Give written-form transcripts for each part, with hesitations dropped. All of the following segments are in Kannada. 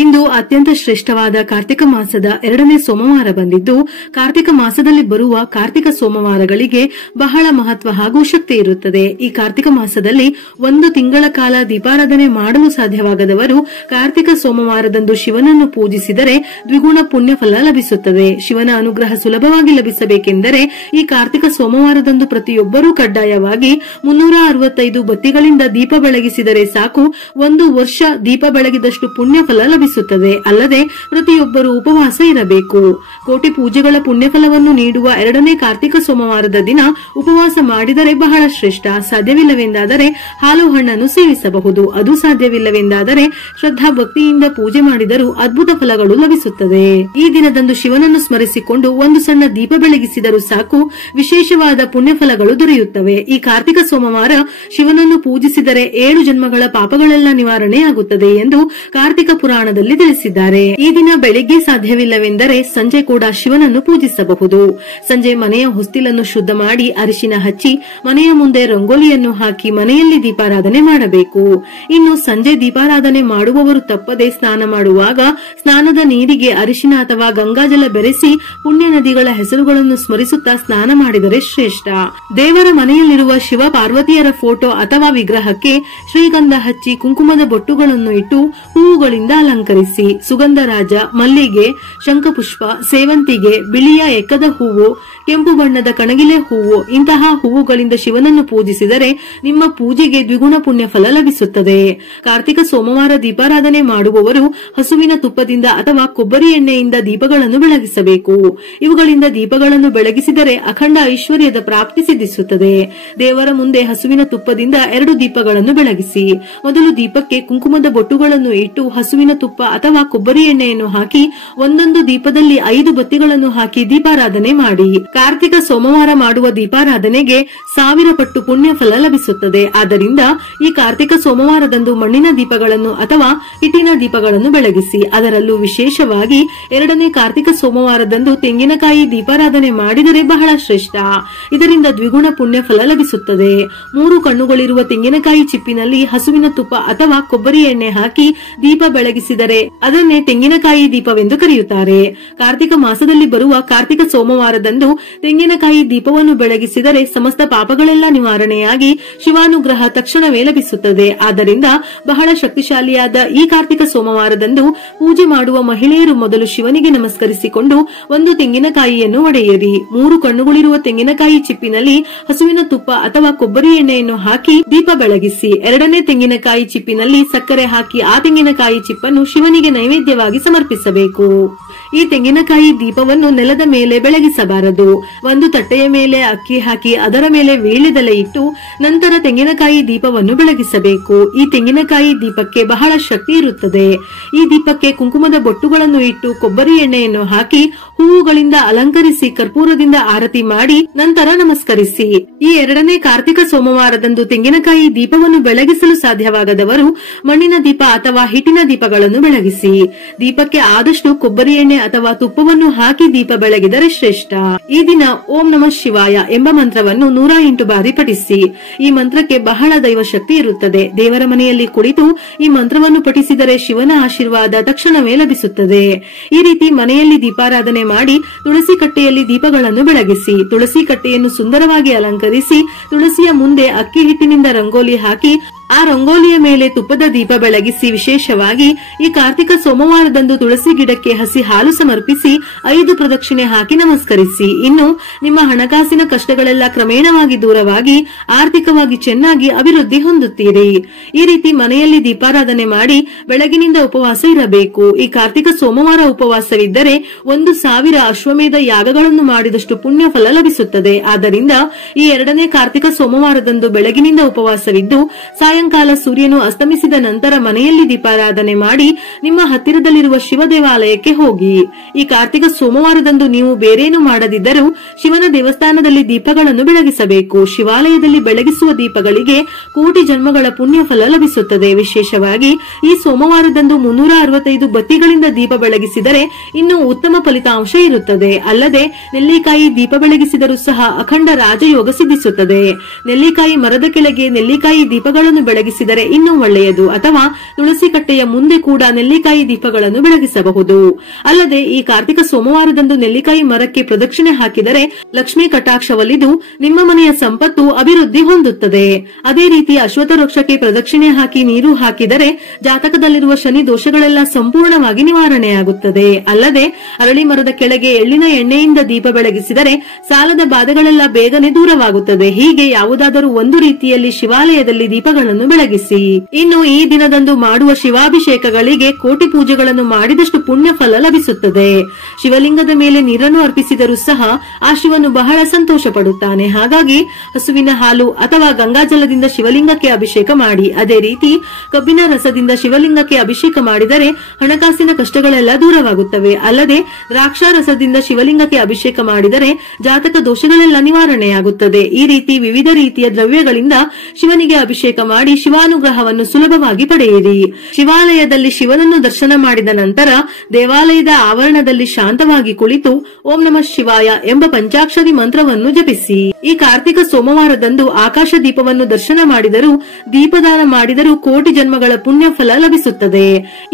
ಇಂದು ಅತ್ಯಂತ ಶ್ರೇಷ್ಠವಾದ ಕಾರ್ತಿಕ ಮಾಸದ 2ನೇ ಸೋಮವಾರ ಬಂದಿದ್ದು, ಕಾರ್ತಿಕ ಮಾಸದಲ್ಲಿ ಬರುವ ಕಾರ್ತಿಕ ಸೋಮವಾರಗಳಿಗೆ ಬಹಳ ಮಹತ್ವ ಹಾಗೂ ಶಕ್ತಿ ಇರುತ್ತದೆ. ಈ ಕಾರ್ತಿಕ ಮಾಸದಲ್ಲಿ 1 ತಿಂಗಳ ಕಾಲ ದೀಪಾರಾಧನೆ ಮಾಡಲು ಸಾಧ್ಯವಾಗದವರು ಕಾರ್ತಿಕ ಸೋಮವಾರದಂದು ಶಿವನನ್ನು ಪೂಜಿಸಿದರೆ ದ್ವಿಗುಣ ಪುಣ್ಯ ಫಲ ಲಭಿಸುತ್ತದೆ. ಶಿವನ ಅನುಗ್ರಹ ಸುಲಭವಾಗಿ ಲಭಿಸಬೇಕೆಂದರೆ ಈ ಕಾರ್ತಿಕ ಸೋಮವಾರದಂದು ಪ್ರತಿಯೊಬ್ಬರೂ ಕಡ್ಡಾಯವಾಗಿ 365 ಬತ್ತಿಗಳಿಂದ ದೀಪ ಬೆಳಗಿಸಿದರೆ ಸಾಕು, 1 ವರ್ಷ ದೀಪ ಬೆಳಗಿದಷ್ಟು ಪುಣ್ಯ ಫಲ ಲಭಿಸುತ್ತದೆ. ಅಲ್ಲದೆ ಪ್ರತಿಯೊಬ್ಬರು ಉಪವಾಸ ಇರಬೇಕು. ಕೋಟಿ ಪೂಜೆಗಳ ಪುಣ್ಯಫಲವನ್ನು ನೀಡುವ 2ನೇ ಕಾರ್ತಿಕ ಸೋಮವಾರದ ದಿನ ಉಪವಾಸ ಮಾಡಿದರೆ ಬಹಳ ಶ್ರೇಷ್ಠ. ಸಾಧ್ಯವಿಲ್ಲವೆಂದಾದರೆ ಹಾಲು ಹಣ್ಣನ್ನು ಸೇವಿಸಬಹುದು. ಅದು ಸಾಧ್ಯವಿಲ್ಲವೆಂದಾದರೆ ಶ್ರದ್ಧಾ ಭಕ್ತಿಯಿಂದ ಪೂಜೆ ಮಾಡಿದರೂ ಅದ್ಭುತ ಫಲಗಳು ಲಭಿಸುತ್ತದೆ. ಈ ದಿನದಂದು ಶಿವನನ್ನು ಸ್ಮರಿಸಿಕೊಂಡು 1 ಸಣ್ಣ ದೀಪ ಬೆಳಗಿಸಿದರೂ ಸಾಕು, ವಿಶೇಷವಾದ ಪುಣ್ಯಫಲಗಳು ದೊರೆಯುತ್ತವೆ. ಈ ಕಾರ್ತಿಕ ಸೋಮವಾರ ಶಿವನನ್ನು ಪೂಜಿಸಿದರೆ 7 ಜನ್ಮಗಳ ಪಾಪಗಳೆಲ್ಲ ನಿವಾರಣೆಯಾಗುತ್ತದೆ ಎಂದು ಕಾರ್ತಿಕ ಪುರಾಣದಲ್ಲಿ ತಿಳಿಸಿದ್ದಾರೆ. ಈ ದಿನ ಬೆಳಿಗ್ಗೆ ಸಾಧ್ಯವಿಲ್ಲವೆಂದರೆ ಸಂಜೆ ಕೂಡ ಶಿವನನ್ನು ಪೂಜಿಸಬಹುದು. ಸಂಜೆ ಮನೆಯ ಹೊಸ್ತಿಲನ್ನು ಶುದ್ಧ ಮಾಡಿ ಅರಿಶಿನ ಹಚ್ಚಿ ಮನೆಯ ಮುಂದೆ ರಂಗೋಲಿಯನ್ನು ಹಾಕಿ ಮನೆಯಲ್ಲಿ ದೀಪಾರಾಧನೆ ಮಾಡಬೇಕು. ಇನ್ನು ಸಂಜೆ ದೀಪಾರಾಧನೆ ಮಾಡುವವರು ತಪ್ಪದೆ ಸ್ನಾನ ಮಾಡುವಾಗ ಸ್ನಾನದ ನೀರಿಗೆ ಅರಿಶಿನ ಅಥವಾ ಗಂಗಾಜಲ ಬೆರೆಸಿ ಪುಣ್ಯ ನದಿಗಳ ಹೆಸರುಗಳನ್ನು ಸ್ಮರಿಸುತ್ತಾ ಸ್ನಾನ ಮಾಡಿದರೆ ಶ್ರೇಷ್ಠ. ದೇವರ ಮನೆಯಲ್ಲಿರುವ ಶಿವ ಪಾರ್ವತಿಯರ ಫೋಟೋ ಅಥವಾ ವಿಗ್ರಹಕ್ಕೆ ಶ್ರೀಗಂಧ ಹಚ್ಚಿ ಕುಂಕುಮದ ಬೊಟ್ಟುಗಳನ್ನು ಇಟ್ಟು ಹೂವುಗಳಿಂದ ಅಲಂಕರಿಸಿ ಸುಗಂಧರಾಜ, ಮಲ್ಲಿಗೆ, ಶಂಖಪುಷ್ಪ, ಸೇವಂತಿಗೆ, ಬಿಳಿಯ ಎಕ್ಕದ ಹೂವು, ಕೆಂಪು ಬಣ್ಣದ ಕಣಗಿಲೆ ಹೂವು ಇಂತಹ ಹೂವುಗಳಿಂದ ಶಿವನನ್ನು ಪೂಜಿಸಿದರೆ ನಿಮ್ಮ ಪೂಜೆಗೆ ದ್ವಿಗುಣ ಪುಣ್ಯ ಫಲ ಲಭಿಸುತ್ತದೆ. ಕಾರ್ತಿಕ ಸೋಮವಾರ ದೀಪಾರಾಧನೆ ಮಾಡುವವರು ಹಸುವಿನ ತುಪ್ಪದಿಂದ ಅಥವಾ ಕೊಬ್ಬರಿ ಎಣ್ಣೆಯಿಂದ ದೀಪಗಳನ್ನು ಬೆಳಗಿಸಬೇಕು. ಇವುಗಳಿಂದ ದೀಪಗಳನ್ನು ಬೆಳಗಿಸಿದರೆ ಅಖಂಡ ಐಶ್ವರ್ಯದ ಪ್ರಾಪ್ತಿ ಸಿದ್ಧಿಸುತ್ತದೆ. ದೇವರ ಮುಂದೆ ಹಸುವಿನ ತುಪ್ಪದಿಂದ 2 ದೀಪಗಳನ್ನು ಬೆಳಗಿಸಿ ಮೊದಲು ದೀಪಕ್ಕೆ ಕುಂಕುಮದ ಬೊಟ್ಟುಗಳನ್ನು ಇಟ್ಟು ಹಸುವಿನ ತುಪ್ಪ ಅಥವಾ ಕೊಬ್ಬರಿ ಎಣ್ಣೆಯನ್ನು ಹಾಕಿ ಒಂದೊಂದು ದೀಪದಲ್ಲಿ 5 ಬತ್ತಿಗಳನ್ನು ಹಾಕಿ ದೀಪಾರಾಧನೆ ಮಾಡಿ. ಕಾರ್ತಿಕ ಸೋಮವಾರ ಮಾಡುವ ದೀಪಾರಾಧನೆಗೆ 1000 ಪಟ್ಟು ಪುಣ್ಯ ಫಲ ಲಭಿಸುತ್ತದೆ. ಆದ್ದರಿಂದ ಈ ಕಾರ್ತಿಕ ಸೋಮವಾರದಂದು ಮಣ್ಣಿನ ದೀಪಗಳನ್ನು ಅಥವಾ ಹಿಟ್ಟಿನ ದೀಪಗಳನ್ನು ಬೆಳಗಿಸಿ. ಅದರಲ್ಲೂ ವಿಶೇಷವಾಗಿ 2ನೇ ಕಾರ್ತಿಕ ಸೋಮವಾರದಂದು ತೆಂಗಿನಕಾಯಿ ದೀಪಾರಾಧನೆ ಮಾಡಿದರೆ ಬಹಳ ಶ್ರೇಷ್ಠ. ಇದರಿಂದ ದ್ವಿಗುಣ ಪುಣ್ಯ ಫಲ ಲಭಿಸುತ್ತದೆ. 3 ಕಣ್ಣುಗಳಿರುವ ತೆಂಗಿನಕಾಯಿ ಚಿಪ್ಪಿನಲ್ಲಿ ಹಸುವಿನ ತುಪ್ಪ ಅಥವಾ ಕೊಬ್ಬರಿ ಎಣ್ಣೆ ಹಾಕಿ ದೀಪ ಬೆಳಗಿಸಿದರೆ ಅದನ್ನೇ ತೆಂಗಿನಕಾಯಿ ದೀಪವೆಂದು ಕರೆಯುತ್ತಾರೆ. ಕಾರ್ತಿಕ ಮಾಸದಲ್ಲಿ ಬರುವ ಕಾರ್ತಿಕ ಸೋಮವಾರದಂದು ತೆಂಗಿನಕಾಯಿ ದೀಪವನ್ನು ಬೆಳಗಿಸಿದರೆ ಸಮಸ್ತ ಪಾಪಗಳೆಲ್ಲ ನಿವಾರಣೆಯಾಗಿ ಶಿವಾನುಗ್ರಹ ತಕ್ಷಣವೇ ಲಭಿಸುತ್ತದೆ. ಆದ್ದರಿಂದ ಬಹಳ ಶಕ್ತಿಶಾಲಿಯಾದ ಈ ಕಾರ್ತಿಕ ಸೋಮವಾರದಂದು ಪೂಜೆ ಮಾಡುವ ಮಹಿಳೆಯರು ಮೊದಲು ಶಿವನಿಗೆ ನಮಸ್ಕರಿಸಿಕೊಂಡು 1 ತೆಂಗಿನಕಾಯಿಯನ್ನು ಒಡೆಯಿರಿ. 3 ಕಣ್ಣುಗಳಿರುವ ತೆಂಗಿನಕಾಯಿ ಚಿಪ್ಪಿನಲ್ಲಿ ಹಸುವಿನ ತುಪ್ಪ ಅಥವಾ ಕೊಬ್ಬರಿ ಎಣ್ಣೆಯನ್ನು ಹಾಕಿ ದೀಪ ಬೆಳಗಿಸಿ 2ನೇ ತೆಂಗಿನಕಾಯಿ ಚಿಪ್ಪಿನಲ್ಲಿ ಸಕ್ಕರೆ ಹಾಕಿ ಆ ತೆಂಗಿನಕಾಯಿ ಚಿಪ್ಪನ್ನು ಶಿವನಿಗೆ ನೈವೇದ್ಯವಾಗಿ ಸಮರ್ಪಿಸಬೇಕು. ಈ ತೆಂಗಿನಕಾಯಿ ದೀಪವನ್ನು ನೆಲದ ಮೇಲೆ ಬೆಳಗಿಸಬಾರದು. ಒಂದು ತಟ್ಟೆಯ ಮೇಲೆ ಅಕ್ಕಿ ಹಾಕಿ ಅದರ ಮೇಲೆ ವೀಳ್ಯದೆಲೆ ಇಟ್ಟು ನಂತರ ತೆಂಗಿನಕಾಯಿ ದೀಪವನ್ನು ಬೆಳಗಿಸಬೇಕು. ಈ ತೆಂಗಿನಕಾಯಿ ದೀಪಕ್ಕೆ ಬಹಳ ಶಕ್ತಿ ಇರುತ್ತದೆ. ಈ ದೀಪಕ್ಕೆ ಕುಂಕುಮದ ಬೊಟ್ಟುಗಳನ್ನು ಇಟ್ಟು ಕೊಬ್ಬರಿ ಎಣ್ಣೆಯನ್ನು ಹಾಕಿ ಹೂವುಗಳಿಂದ ಅಲಂಕರಿಸಿ ಕರ್ಪೂರದಿಂದ ಆರತಿ ಮಾಡಿ ನಂತರ ನಮಸ್ಕರಿಸಿ. ಈ 2ನೇ ಕಾರ್ತಿಕ ಸೋಮವಾರದಂದು ತೆಂಗಿನಕಾಯಿ ದೀಪವನ್ನು ಬೆಳಗಿಸಲು ಸಾಧ್ಯವಾಗದವರು ಮಣ್ಣಿನ ದೀಪ ಅಥವಾ ಹಿಟ್ಟಿನ ದೀಪಗಳನ್ನು ಬೆಳಗಿಸಿ. ದೀಪಕ್ಕೆ ಆದಷ್ಟು ಕೊಬ್ಬರಿ ಎಣ್ಣೆ ಅಥವಾ ತುಪ್ಪವನ್ನು ಹಾಕಿ ದೀಪ ಬೆಳಗಿದರೆ ಶ್ರೇಷ್ಠ. ಈ ದಿನ ಓಂ ನಮಃ ಶಿವಾಯ ಎಂಬ ಮಂತ್ರವನ್ನು 108 ಬಾರಿ ಪಠಿಸಿ. ಈ ಮಂತ್ರಕ್ಕೆ ಬಹಳ ದೈವ ಶಕ್ತಿ ಇರುತ್ತದೆ. ದೇವರ ಮನೆಯಲ್ಲಿ ಕುಳಿತು ಈ ಮಂತ್ರವನ್ನು ಪಠಿಸಿದರೆ ಶಿವನ ಆಶೀರ್ವಾದ ತಕ್ಷಣವೇ ಲಭಿಸುತ್ತದೆ. ಈ ರೀತಿ ಮನೆಯಲ್ಲಿ ದೀಪಾರಾಧನೆ ಮಾಡಿ ತುಳಸಿ ಕಟ್ಟೆಯಲ್ಲಿ ದೀಪಗಳನ್ನು ಬೆಳಗಿಸಿ. ತುಳಸಿ ಕಟ್ಟೆಯನ್ನು ಸುಂದರವಾಗಿ ಅಲಂಕರಿಸಿ ತುಳಸಿಯ ಮುಂದೆ ಅಕ್ಕಿ ಹಿಟ್ಟಿನಿಂದ ರಂಗೋಲಿ ಹಾಕಿ ಆ ರಂಗೋಲಿಯ ಮೇಲೆ ತುಪ್ಪದ ದೀಪ ಬೆಳಗಿಸಿ. ವಿಶೇಷವಾಗಿ ಈ ಕಾರ್ತಿಕ ಸೋಮವಾರದಂದು ತುಳಸಿ ಗಿಡಕ್ಕೆ ಹಸಿ ಹಾಲು ಸಮರ್ಪಿಸಿ 5 ಪ್ರದಕ್ಷಿಣೆ ಹಾಕಿ ನಮಸ್ಕರಿಸಿ. ಇನ್ನು ನಿಮ್ಮ ಹಣಕಾಸಿನ ಕಷ್ಟಗಳೆಲ್ಲ ಕ್ರಮೇಣವಾಗಿ ದೂರವಾಗಿ ಆರ್ಥಿಕವಾಗಿ ಚೆನ್ನಾಗಿ ಅಭಿವೃದ್ಧಿ ಹೊಂದುತ್ತೀರಿ. ಈ ರೀತಿ ಮನೆಯಲ್ಲಿ ದೀಪಾರಾಧನೆ ಮಾಡಿ ಬೆಳಗಿನಿಂದ ಉಪವಾಸ ಇರಬೇಕು. ಈ ಕಾರ್ತಿಕ ಸೋಮವಾರ ಉಪವಾಸವಿದ್ದರೆ 1000 ಅಶ್ವಮೇಧ ಯಾಗಗಳನ್ನು ಮಾಡಿದಷ್ಟು ಪುಣ್ಯ ಫಲ ಲಭಿಸುತ್ತದೆ. ಆದ್ದರಿಂದ ಈ 2ನೇ ಕಾರ್ತಿಕ ಸೋಮವಾರದಂದು ಬೆಳಗಿನಿಂದ ಉಪವಾಸವಿದ್ದು ಸಾಯಂಕಾಲ ಸೂರ್ಯನು ಅಸ್ತಮಿಸಿದ ನಂತರ ಮನೆಯಲ್ಲಿ ದೀಪಾರಾಧನೆ ಮಾಡಿ ನಿಮ್ಮ ಹತ್ತಿರದಲ್ಲಿರುವ ಶಿವ ದೇವಾಲಯಕ್ಕೆ ಹೋಗಿ. ಈ ಕಾರ್ತಿಕ ಸೋಮವಾರದಂದು ನೀವು ಬೇರೇನು ಮಾಡದಿದ್ದರೂ ಶಿವನ ದೇವಸ್ಥಾನದಲ್ಲಿ ದೀಪಗಳನ್ನು ಬೆಳಗಿಸಬೇಕು. ಶಿವಾಲಯದಲ್ಲಿ ಬೆಳಗಿಸುವ ದೀಪಗಳಿಗೆ ಕೋಟಿ ಜನ್ಮಗಳ ಪುಣ್ಯ ಫಲ ಲಭಿಸುತ್ತದೆ. ವಿಶೇಷವಾಗಿ ಈ ಸೋಮವಾರದಂದು 365 ಬತ್ತಿಗಳಿಂದ ದೀಪ ಬೆಳಗಿಸಿದರೆ ಇನ್ನೂ ಉತ್ತಮ ಫಲಿತಾಂಶ ಇರುತ್ತದೆ. ಅಲ್ಲದೆ ನೆಲ್ಲಿಕಾಯಿ ದೀಪ ಬೆಳಗಿಸಿದರೂ ಸಹ ಅಖಂಡ ರಾಜಯೋಗ ಸಿದ್ಧಿಸುತ್ತದೆ. ನೆಲ್ಲಿಕಾಯಿ ಮರದ ಕೆಳಗೆ ನೆಲ್ಲಿಕಾಯಿ ದೀಪಗಳನ್ನು ಬೆಳಗಿಸಿದರೆ ಇನ್ನೂ ಒಳ್ಳೆಯದು. ಅಥವಾ ತುಳಸಿ ಕಟ್ಟೆಯ ಮುಂದೆ ಕೂಡ ನೆಲ್ಲಿಕಾಯಿ ದೀಪಗಳನ್ನು ಬೆಳಗಿಸಬಹುದು. ಅಲ್ಲದೆ ಈ ಕಾರ್ತಿಕ ಸೋಮವಾರದಂದು ನೆಲ್ಲಿಕಾಯಿ ಮರಕ್ಕೆ ಪ್ರದಕ್ಷಿಣೆ ಹಾಕಿದರೆ ಲಕ್ಷ್ಮೀ ಕಟಾಕ್ಷ ಒಲಿದು ನಿಮ್ಮ ಮನೆಯ ಸಂಪತ್ತು ಅಭಿವೃದ್ಧಿ ಹೊಂದುತ್ತದೆ. ಅದೇ ರೀತಿ ಅಶ್ವತ್ಥ ವೃಕ್ಷಕ್ಕೆ ಪ್ರದಕ್ಷಿಣೆ ಹಾಕಿ ನೀರು ಹಾಕಿದರೆ ಜಾತಕದಲ್ಲಿರುವ ಶನಿ ದೋಷಗಳೆಲ್ಲ ಸಂಪೂರ್ಣವಾಗಿ ನಿವಾರಣೆಯಾಗುತ್ತದೆ. ಅಲ್ಲದೆ ಅರಳಿ ಮರದ ಕೆಳಗೆ ಎಳ್ಳಿನ ಎಣ್ಣೆಯಿಂದ ದೀಪ ಬೆಳಗಿಸಿದರೆ ಸಾಲದ ಬಾಧೆಗಳೆಲ್ಲ ಬೇಗನೆ ದೂರವಾಗುತ್ತದೆ. ಹೀಗೆ ಯಾವುದಾದರೂ ಒಂದು ರೀತಿಯಲ್ಲಿ ಶಿವಾಲಯದಲ್ಲಿ ದೀಪಗಳನ್ನು ಬೆಳಗಿಸಿ. ಇನ್ನು ಈ ದಿನದಂದು ಮಾಡುವ ಶಿವಾಭಿಷೇಕಗಳಿಗೆ ಕೋಟಿ ಪೂಜೆಗಳನ್ನು ಮಾಡಿದಷ್ಟು ಪುಣ್ಯ ಫಲ ಲಭಿಸುತ್ತದೆ. ಶಿವಲಿಂಗದ ಮೇಲೆ ನೀರನ್ನು ಅರ್ಪಿಸಿದರೂ ಸಹ ಆ ಶಿವನು ಬಹಳ ಸಂತೋಷ ಪಡುತ್ತಾನೆ. ಹಾಗಾಗಿ ಹಸುವಿನ ಹಾಲು ಅಥವಾ ಗಂಗಾಜಲದಿಂದ ಶಿವಲಿಂಗಕ್ಕೆ ಅಭಿಷೇಕ ಮಾಡಿ. ಅದೇ ರೀತಿ ಕಬ್ಬಿನ ರಸದಿಂದ ಶಿವಲಿಂಗಕ್ಕೆ ಅಭಿಷೇಕ ಮಾಡಿದರೆ ಹಣಕಾಸಿನ ಕಷ್ಟಗಳೆಲ್ಲ ದೂರವಾಗುತ್ತವೆ. ಅಲ್ಲದೆ ದ್ರಾಕ್ಷಾರಸದಿಂದ ಶಿವಲಿಂಗಕ್ಕೆ ಅಭಿಷೇಕ ಮಾಡಿದರೆ ಜಾತಕ ದೋಷಗಳೆಲ್ಲ ನಿವಾರಣೆಯಾಗುತ್ತದೆ. ಈ ರೀತಿ ವಿವಿಧ ರೀತಿಯ ದ್ರವ್ಯಗಳಿಂದ ಶಿವನಿಗೆ ಅಭಿಷೇಕ ಮಾಡಿ ಶಿವಾನುಗ್ರಹವನ್ನು ಸುಲಭವಾಗಿ ಪಡೆಯಿರಿ. ಶಿವಾಲಯದಲ್ಲಿ ಶಿವನನ್ನು ದರ್ಶನ ಮಾಡಿದ ನಂತರ ದೇವಾಲಯದ ಆವರಣದಲ್ಲಿ ಶಾಂತವಾಗಿ ಕುಳಿತು ಓಂ ನಮಃ ಶಿವಾಯ ಎಂಬ ಪಂಚಾಕ್ಷರಿ ಮಂತ್ರವನ್ನು ಜಪಿಸಿ. ಈ ಕಾರ್ತಿಕ ಸೋಮವಾರದಂದು ಆಕಾಶ ದೀಪವನ್ನು ದರ್ಶನ ಮಾಡಿದರೂ ದೀಪದಾನ ಮಾಡಿದರೂ ಕೋಟಿ ಜನ್ಮಗಳ ಪುಣ್ಯ ಫಲ ಲಭಿಸುತ್ತದೆ.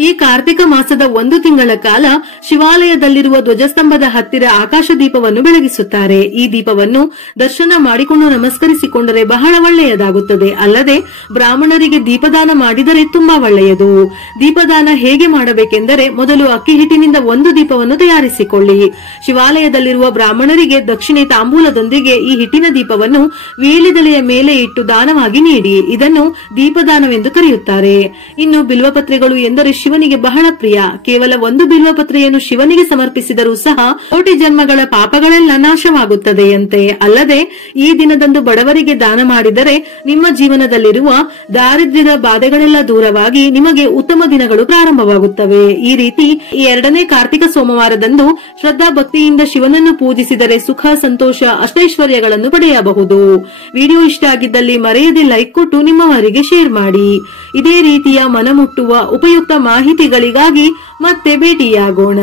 ಈ ಕಾರ್ತಿಕ ಮಾಸದ 1 ತಿಂಗಳ ಕಾಲ ಶಿವಾಲಯದಲ್ಲಿರುವ ಧ್ವಜಸ್ತಂಭದ ಹತ್ತಿರ ಆಕಾಶ ದೀಪವನ್ನು ಬೆಳಗಿಸುತ್ತಾರೆ. ಈ ದೀಪವನ್ನು ದರ್ಶನ ಮಾಡಿಕೊಂಡು ನಮಸ್ಕರಿಸಿಕೊಂಡರೆ ಬಹಳ ಒಳ್ಳೆಯದಾಗುತ್ತದೆ. ಅಲ್ಲದೆ ಬ್ರಾಹ್ಮಣರಿಗೆ ದೀಪದಾನ ಮಾಡಿದರೆ ತುಂಬಾ ಒಳ್ಳೆಯದು. ದೀಪದಾನ ಹೇಗೆ ಮಾಡಬೇಕೆಂದರೆ ಮೊದಲು ಅಕ್ಕಿ ಹಿಟ್ಟಿನಿಂದ 1 ದೀಪವನ್ನು ತಯಾರಿಸಿಕೊಳ್ಳಿ. ಶಿವಾಲಯದಲ್ಲಿರುವ ಬ್ರಾಹ್ಮಣರಿಗೆ ದಕ್ಷಿಣೆ ತಾಂಬೂಲದೊಂದಿಗೆ ಈ ಹಿಟ್ಟಿನ ದೀಪವನ್ನು ವೀಳ್ಯದೆಲೆಯ ಮೇಲೆ ಇಟ್ಟು ದಾನವಾಗಿ ನೀಡಿ. ಇದನ್ನು ದೀಪದಾನವೆಂದು ಕರೆಯುತ್ತಾರೆ. ಇನ್ನು ಬಿಲ್ವಪತ್ರೆಗಳು ಎಂದರೆ ಶಿವನಿಗೆ ಬಹಳ ಪ್ರಿಯ. ಕೇವಲ 1 ಬಿಲ್ವಪತ್ರೆಯನ್ನು ಶಿವನಿಗೆ ಸಮರ್ಪಿಸಿದರೂ ಸಹ ಕೋಟಿ ಜನ್ಮಗಳ ಪಾಪಗಳೆಲ್ಲ ನಾಶವಾಗುತ್ತದೆಯಂತೆ. ಅಲ್ಲದೆ ಈ ದಿನದಂದು ಬಡವರಿಗೆ ದಾನ ಮಾಡಿದರೆ ನಿಮ್ಮ ಜೀವನದಲ್ಲಿರುವ ದಾರಿದ್ರ್ಯದ ಬಾಧೆಗಳೆಲ್ಲ ದೂರವಾಗಿ ನಿಮಗೆ ಉತ್ತಮ ದಿನಗಳು ಪ್ರಾರಂಭವಾಗುತ್ತವೆ. ಈ ರೀತಿ ಈ 2ನೇ ಕಾರ್ತಿಕ ಸೋಮವಾರದಂದು ಶ್ರದ್ಧಾ ಭಕ್ತಿಯಿಂದ ಶಿವನನ್ನು ಪೂಜಿಸಿದರೆ ಸುಖ, ಸಂತೋಷ, ಅಷ್ಟೈಶ್ವರ್ಯಗಳನ್ನು ಪಡೆಯಬಹುದು. ವಿಡಿಯೋ ಇಷ್ಟ ಆಗಿದ್ದಲ್ಲಿ ಮರೆಯದೆ ಲೈಕ್ ಕೊಟ್ಟು ನಿಮ್ಮವರಿಗೆ ಶೇರ್ ಮಾಡಿ. ಇದೇ ರೀತಿಯ ಮನಮುಟ್ಟುವ ಉಪಯುಕ್ತ ಮಾಹಿತಿಗಳಿಗಾಗಿ ಮತ್ತೆ ಭೇಟಿಯಾಗೋಣ.